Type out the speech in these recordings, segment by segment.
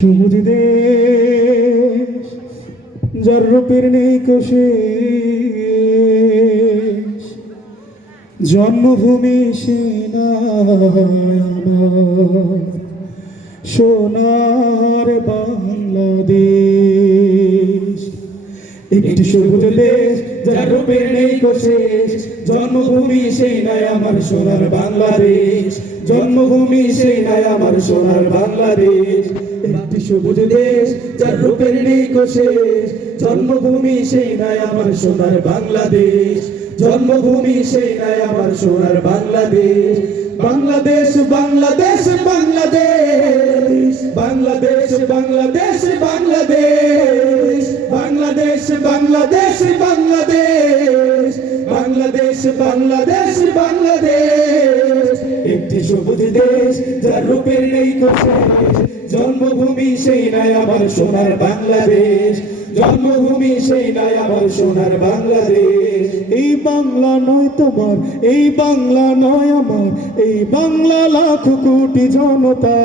সবুজ দেশ যার রূপের নেই কোশেষ জন্মভূমি সেনা সোনার বাংলাদেশ। একটি সবুজ দেশ, যার রূপের নেই কোশেষ জন্মভূমি সেই নাই আমার সোনার বাংলাদেশ। জন্মভূমি সেই নাই আমার সোনার বাংলাদেশ। একটি সবুজ দেশ, যার রূপের নেই কোশেষ জন্মভূমি সেই নাই আমার সোনার বাংলাদেশ। জন্মভূমি সেই নাই আমার সোনার বাংলাদেশ। বাংলাদেশ বাংলাদেশ বাংলাদেশ। বাংলাদেশ বাংলাদেশ বাংলাদেশ। বাংলাদেশ বাংলাদেশ বাংলাদেশ বাংলাদেশ বাংলাদেশ। একটি সবুজ দেশ, যার রূপের নেই জন্মভূমি সেই নাই আমার সোনার বাংলাদেশ। জন্মভূমি সেই নাই আমার সোনার বাংলাদেশ। এই বাংলা নয় তোমার, এই বাংলা নয় আমার, এই বাংলা লাখ কোটি জনতা।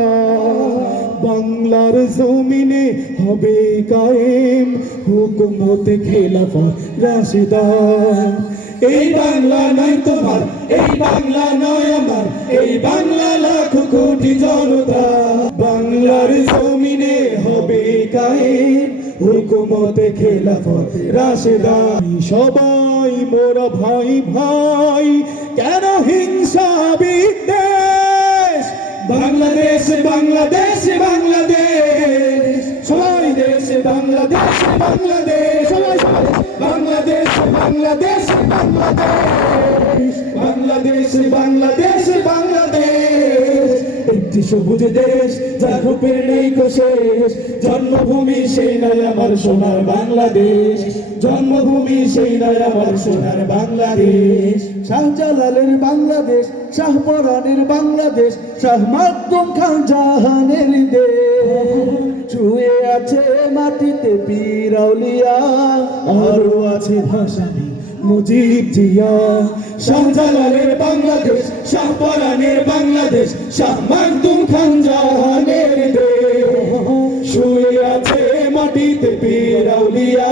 বাংলার জমিনে হবে কায়েম। হুকুমত খেলাফা রাশিদা এই বাংলা নয় তোমার, এই বাংলা নয় আমার, এই বাংলা লাখ কোটি জনতা। বাংলার জমিনে হবে কায়েম হুকুমত খেলাফত রাশেদা সবাই মোরা ভাই ভাই, কেন হিংসা বিদ্বেষ? বাংলাদেশ বাংলাদেশ বাংলাদেশ বাংলাদেশ বাংলাদেশ বাংলাদেশ বাংলাদেশ বাংলাদেশ বাংলাদেশ। একটি সবুজ দেশ, যার রূপের নেই কোশেষ জন্মভূমি সেই নয় আমার সোনার বাংলাদেশ। জন্মভূমি সেই নয় আমার সোনার বাংলাদেশ। শাহজালালের বাংলাদেশ শাহপরানের বাংলাদেশ, শাহ মাকদুম খান জাহানের দেশ। ছুঁয়ে আছে মাটিতে পিরাউলিয়া, আরও আছে ভাষানি মুজিব জিয়া। শাহজালালের বাংলাদেশ শাহপরানের বাংলাদেশ, শাহ মাকদুম খান জাহানের দেশ শুয়ে আছে মাটিতে পিরাউলিয়া,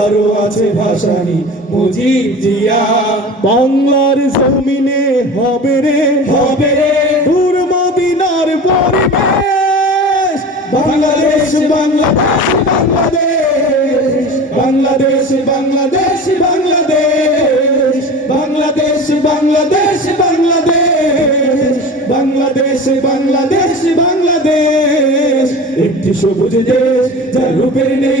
আরও আছে ভাষানি মুজিব জিয়া। বাংলার জমিনে হবে রে হবে রে দূর মদিনার পরিবেশ। বাংলাদেশ বাংলাদেশ বাংলাদেশ বাংলাদেশ বাংলাদেশ বাংলাদেশ বাংলাদেশ বাংলাদেশ বাংলাদেশ বাংলাদেশ বাংলাদেশ একটি সবুজ দেশ যার রূপের নেই